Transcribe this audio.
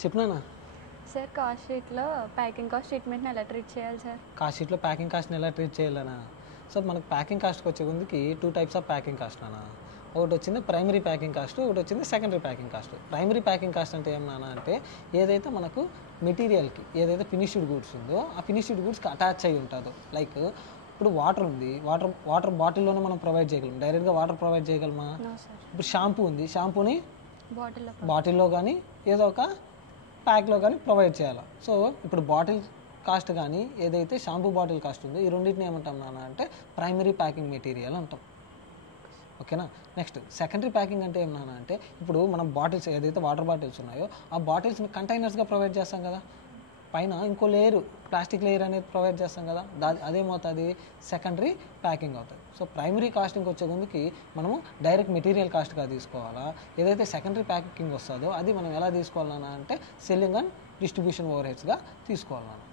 చెప్పినానా? Sir cost షీట్లో packing cost ట్రీట్మెంట్ని ఎలా treat చేయాలి సార్? కాస్ట్ షీట్లో ప్యాకింగ్ కాస్ట్ని ఎలా ట్రీట్ చేయాలనా? సో మనకు ప్యాకింగ్ కాస్ట్కి వచ్చే ముందుకి 2 టైప్స్ ఆఫ్ ప్యాకింగ్ కాస్ట్ నానా. ఒకటి వచ్చింది ప్రైమరీ ప్యాకింగ్ కాస్ట్, ఒకటి వచ్చింది secondary packing cost. Primary packing cost అంటే ఏమన్నా అంటే ఏదైతే మనకు మెటీరియల్కి ఏదైతే ఫినిష్డ్ గూడ్స్ ఉందో ఆ ఫినిష్డ్ గూడ్స్కి అటాచ్ అయ్యి ఉంటుందో, లైక్ ఇప్పుడు వాటర్ ఉంది, వాటర్ బాటిల్లోనే మనం ప్రొవైడ్ చేయగలం, డైరెక్ట్గా వాటర్ ప్రొవైడ్ చేయగలమా? ఇప్పుడు షాంపూ ఉంది, షాంపూని బాటిల్లో కానీ ఏదో ఒక ప్యాక్లో కానీ ప్రొవైడ్ చేయాలి. సో ఇప్పుడు బాటిల్ కాస్ట్ కానీ ఏదైతే షాంపూ బాటిల్ కాస్ట్ ఉందో ఈ రెండింటిని ఏమంటాం నాన్న అంటే ప్రైమరీ ప్యాకింగ్ మెటీరియల్ అంటాం. ఓకేనా. నెక్స్ట్ సెకండరీ ప్యాకింగ్ అంటే ఏమన్నా అంటే ఇప్పుడు మనం బాటిల్స్ ఏదైతే వాటర్ బాటిల్స్ ఉన్నాయో ఆ బాటిల్స్ని కంటైనర్స్గా ప్రొవైడ్ చేస్తాం కదా, పైన ఇంకో లేయర్ ప్లాస్టిక్ లేయర్ అనేది ప్రొవైడ్ చేస్తాం కదా, అదేమవుతుంది సెకండరీ ప్యాకింగ్ అవుతుంది. సో ప్రైమరీ కాస్టింగ్ వచ్చే ముందుకి మనము డైరెక్ట్ మెటీరియల్ కాస్ట్గా తీసుకోవాలా, ఏదైతే సెకండరీ ప్యాకింగ్ వస్తుందో అది మనం ఎలా తీసుకోవాలన్నా అంటే సెల్లింగ్ అండ్ డిస్ట్రిబ్యూషన్ ఓవర్ హెడ్స్గా తీసుకోవాలన్నా.